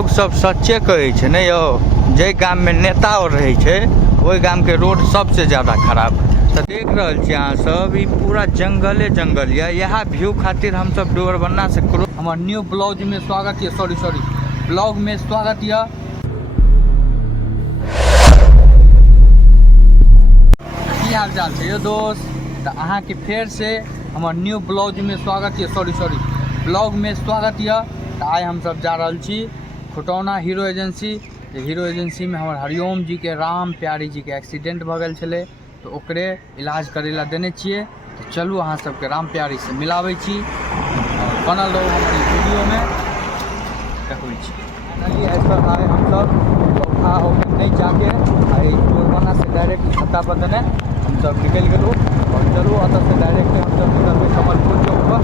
लोग सब सच्चे कहै छै ने यौ, जे गाम में नेता और रहे छै ओहि गाम के रोड सबसे ज्यादा खराब। तो देख रहल छी अहाँ सब, ई पूरा जंगले जंगल या यहाँ व्यू खातिर हम सब डोरबन्ना से हमर न्यू ब्लॉग में स्वागत है। सॉरी ब्लॉग में स्वागत है। की हाल चाल छै यौ दोस्त? तो अहाँ के फिर से हमर न्यू ब्लॉग में स्वागत है। सॉरी ब्लॉग में स्वागत है। तो आज हम सब जा रहल छी Khutauna hero agency. Hero agency में हमारे हरिओम जी के, राम प्यारी जी के एक्सीडेंट भ गए छले, तो ओकरे इलाज करे ला देने छिए। तो चलू अहाँ सबके राम प्यारी से मिलाबै छी, बनल रहो हमारी वीडियो में देखबै छी। फाइनली ऐसा आए हम सब उठा होकर नहीं जाके डोरबन्ना से डायरेक्ट छत्ता पर देने हम सब निकल गलू। और चलू अतः से डायरेक्ट हम सब निकलबे कमलपुर चौक पर।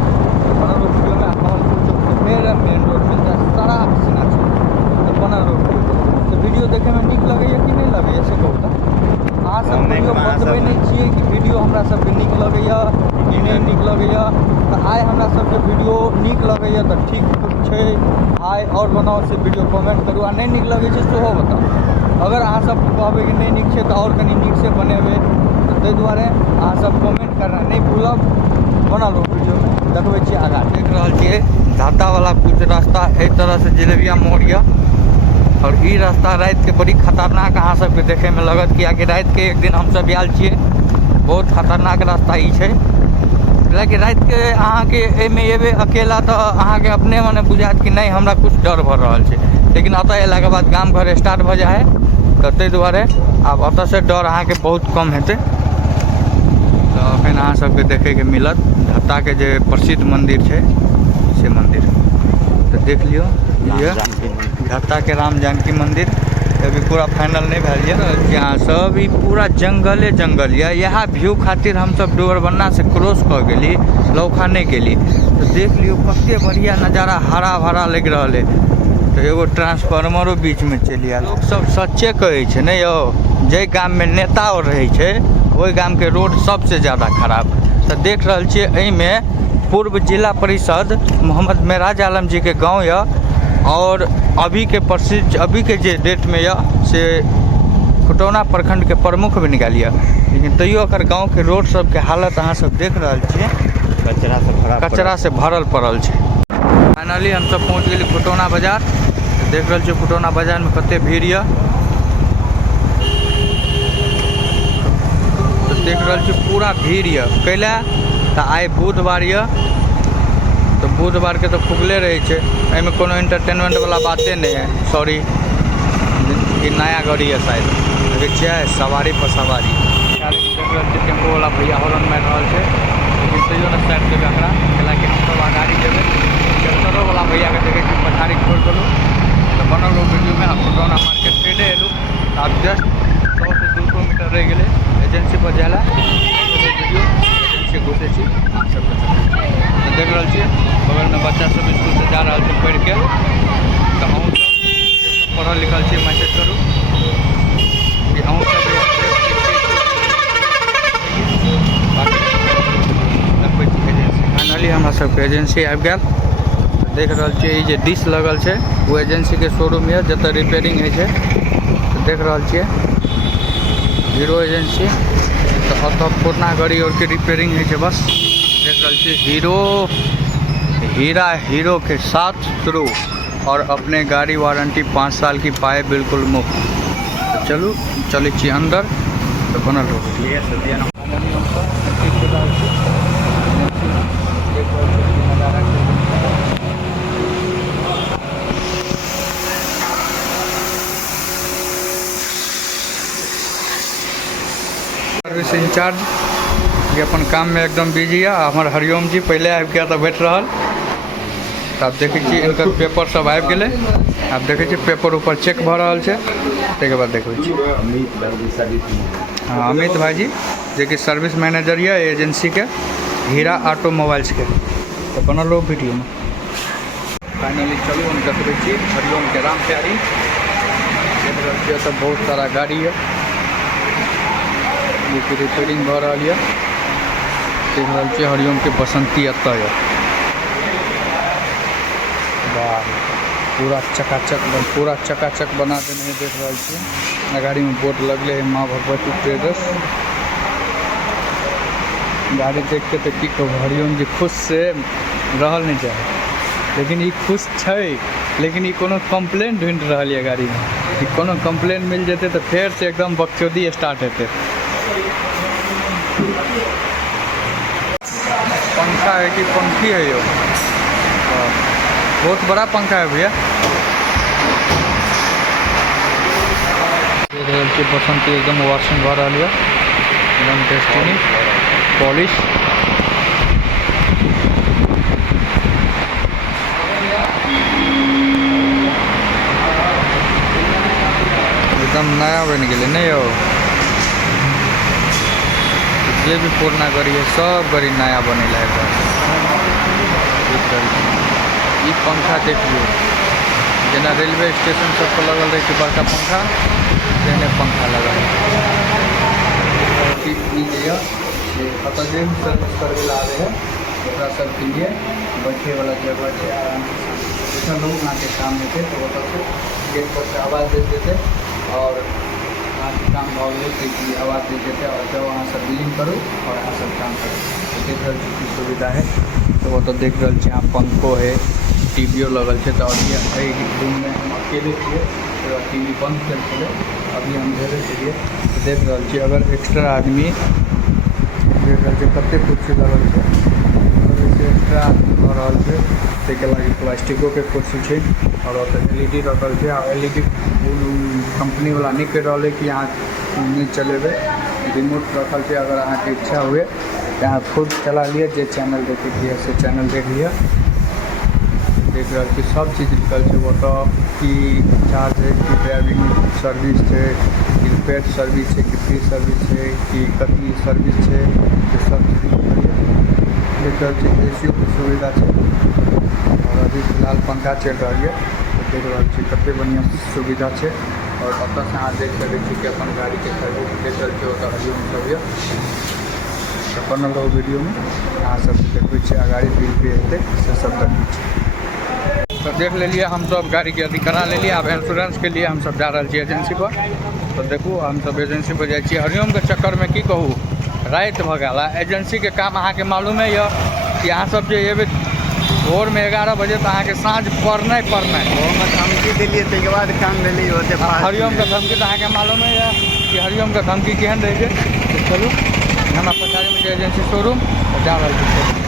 बनल रहो वीडियो में कमलपुर चौक से फिर मेन रोड मिलता है सारा सीना तो बनल रहो। तो वीडियो देखे में निक लगे कि नहीं लगे से कहू तो अहाँ सब वीडियो बतबै नहीं छिए कि वीडियो हमरा सबके निक लगे कि नहीं निक लगे। तो आइ हमरा सबके वीडियो निक लगे तो ठीक छै, आइ और बनाओ से वीडियो कमेंट करू। आ नहीं निक लगे सेहो बताओ। अगर अहाँ सब कहबै कि नहीं निक छै तो और कनी निक से बनेबै, तो ताहि दुआरे अहाँ सब कमेंट करना नहीं भूलब। बनल रहो वीडियो में देखबै छी। आगा देख रहल छिए धाता वाला कुछ रास्ता एक तरह से जिलेबिया मोड़ या, और ई रास्ता रात के बड़ी खतरनाक अहाँ सबके देखे में लगत। कि रात के एक दिन हम सब आयल छिए, बहुत खतरनाक रास्ता ई छै। कि रात के अहाँ के एमे एबे अकेला तो अहाँ के अपने मने बुझात कि नहीं हमरा कुछ डर भ रहल छै, लेकिन अतः अयला के बाद गाम घर स्टार्ट भ जाए है। तो ताहि दुआरे आब अतः से डर अहाँ के बहुत कम हेतै। तो अखन अहाँ सबके देखे के मिलत धत्ता के जे प्रसिद्ध मंदिर छै से मंदिर। तो देख लियो ये धत्ता के राम जानकी मंदिर अभी पूरा फाइनल नहीं भेल है। यहाँ सब ई पूरा जंगले जंगल या यहाँ व्यू खातिर हम सब डोरबन्ना से क्रॉस कर गेली, लौखा नहीं गेली। तो देख लियो कते बढ़िया नज़ारा, हरा भरा लग रहा है। तो एगो ट्रांसफार्मरो बीच में चलि आयल। लोग सब सच्चे कहै छै ने यौ, जे गाम में नेता और रहे छै ओहि गाम के रोड सबसे ज़्यादा खराब। तो देख रहल छियै एहिमे पूर्व जिला परिषद मोहम्मद मेराज आलम जी के गाँव या, और अभी के जे डेट में या से खुटौना प्रखंड के प्रमुख भी निकालिए। लेकिन तैयो अगर गाँव के रोड सब के हालत अहाँ सब देख रहा छिए, कचरा से भरल पड़ल छै। फाइनली हम सब पहुँच गेली खुटौना बाजार। देख रहा छिए खुटौना बाजार में कते भीड़ या। तो देख रहा छिए पूरा भीड़ या कैला तो आइ बुधवार या, तो बुधवार के तो खुगले रहे छै, एहिमे कोनो एंटरटेनमेंट वाला बाते नहीं है। सॉरी कि नया गाड़ी है शायद, देखिए छियै सवारी पर सवारी। देख रहल छियै टेम्पो वाला भैया हॉर्न मारि रहल छै, लेकिन तैयो ने साइड देबै एकरा, कैलाकि हम सब आगाड़ी जेबै। ट्रैक्टरो वाला भैया के देखे कि पछाड़ी छोड़ देलू। तो बनल रहो वीडियो में। हम खुटौना मार्केट ट्रेडे एलू, अब जस्ट 100 से 200 मीटर रह गए एजेंसी पर जाए ला। वीडियो एजेंसी घुसे छी अहाँ सबके। देख रहा छिए बगल में बच्चा सब स्कूल से जा रहा है पढ़ के। तो हम सब पढ़ल लिखल छी मैसेज करू कि हम सब एजेंसी। फाइनली हमरा सबके एजेंसी आबि गेल। देख रहा छिए जे डिश लगल छै वो एजेंसी के शोरूम है जतऽ रिपेयरिंग है छै। तो देख रहा छिए हीरो एजेंसी। तो अतः पुरना गाड़ी और के रिपेयरिंग है छै बस। देख रहा छिए हीरो के साथ शुरू, और अपने गाड़ी वारंटी 5 साल की पाए बिल्कुल मुफ्त। तो चलू चले छी अंदर। तो बनल रहो। सर्विस इंचार्ज ये अपन काम में एकदम बिजी है। हमारे हरिओम जी पहले आबि गया तो बैठ रहा। तो आप देखे छी इनकर पेपर सब आबि गेले। आप देखे छी पेपर ऊपर चेक भ रहा है। तै के बाद देखबै छी हाँ अमित भाईजी जे कि सर्विस मैनेजर है एजेंसी के हीरा ऑटोमोबाइल्स के। तो बनल रहो वीडियो में। फाइनली चलू हम देखबै छी हरिओम के राम प्यारी। देख रहल छियै तऽ बहुत सारा गाड़ी है जे रिपेयरिंग भ रहा है। देख रहा छियै हरिओम के बसंती एतऽ है। वाह पूरा चकाचक बना देने देख रहा छे। गाड़ी में बोर्ड लगले है माँ भगवती ट्रेडर्स। गाड़ी देख के तो की कहूँ, हरिओम जी खुश से रहल नहीं चाहे, लेकिन ये खुश है। लेकिन ये कोनो कंप्लेन ढूंढ रहा है गाड़ी में, कि कोनो कंप्लेन मिल जाते तो फिर से एकदम बकचोदी स्टार्ट होते। पंखा है कि पंखी है यो, बहुत बड़ा पंखा है भैया। देख रहे बसंत एकदम वॉशिंग भर रहा है, एकदम टेस्टी पॉलिश। एकदम नया बन गए नहीं हो, जे भी पुराना गाड़ी है सब गाड़ी नया बने लगा। ये पंखा देखिए, जना रेलवे स्टेशन सब पर लगल रहे बड़का पंखा, तेने पंखा लगा सर्विस करके ला रहे हैं। ओकरा सबके लिए बैठे वाला जगह है, आराम से जैसा लोग यहाँ के काम में थे तो वो से गेट पर से आवाज़ दे देते और यहाँ के काम भाव लेते कि आवाज़ दे देते और जब वहाँ सब बिलिंग करो और यहाँ सब काम करो। तो देख रहे की सुविधा है। तो वो तो देख रहे यहाँ पंखो है, टीवीओ लगल है। तो अभी रूम में हम अकेले थे तो टीवी बंद कर चले, अभी हम घेरे चलिए। तो देख रहे अगर एक्स्ट्रा आदमी देख रहे कते कुर्सी लगल है, एक्स्ट्रा आदमी भऽ रहल है ताहिके लागि प्लास्टिको के कुर्सी है और LED रखल है। LED कंपनी वाला नहीं कह रहा है कि यहाँ नहीं चलेबे, रिमोट रखल है। अगर अहाँ के इच्छा हुए यहाँ खुद चला लिए, जो चैनल देखे के से चैनल देख लिया। देख रहा कि सब चीज़ लिखल है, वो की चार्ज है कि ड्राइविंग सर्विस है कि रिपेयर सर्विस है कि फ्री सर्विस है कि कतनी सर्विस है, ये सब चीज़ लिखल है। देख रहा AC की सुविधा है और अभी फिलहाल पंखा चल रहा है। तो देख रहा कते बढ़िया सुविधा है। और अत से अहाँ देख सकते कि अपन गाड़ी के सर्विस देख रहे हो। हरिओम सब तो बनल रहो वीडियो में, अहाँ सब देखिए गाड़ी बिल पे हेतै से सब देखिए। तो देख ले हम सब गाड़ी के अथी करा ले। अब इंश्योरेंस के लिए हम सब जा रहे एजेंसी पर। तो देखू हम सब एजेंसी पर जाइए। हरिओम के चक्कर में की कहूँ, रात भ गया। एजेंसी के काम अहाँ के मालूम है कि अहाँ सब जो ये भोर में 11 बजे तो अहाँ के साँझ पड़ना धमकी दिलिए ताहिके बाद काम भेलै होते। हरिओम के धमकी तो अहाँ के मालूम है कि हरिओम के धमकी केहन रहे छै। तो चलू हम पचारी में एजेंसी शोरूम जा रहा है।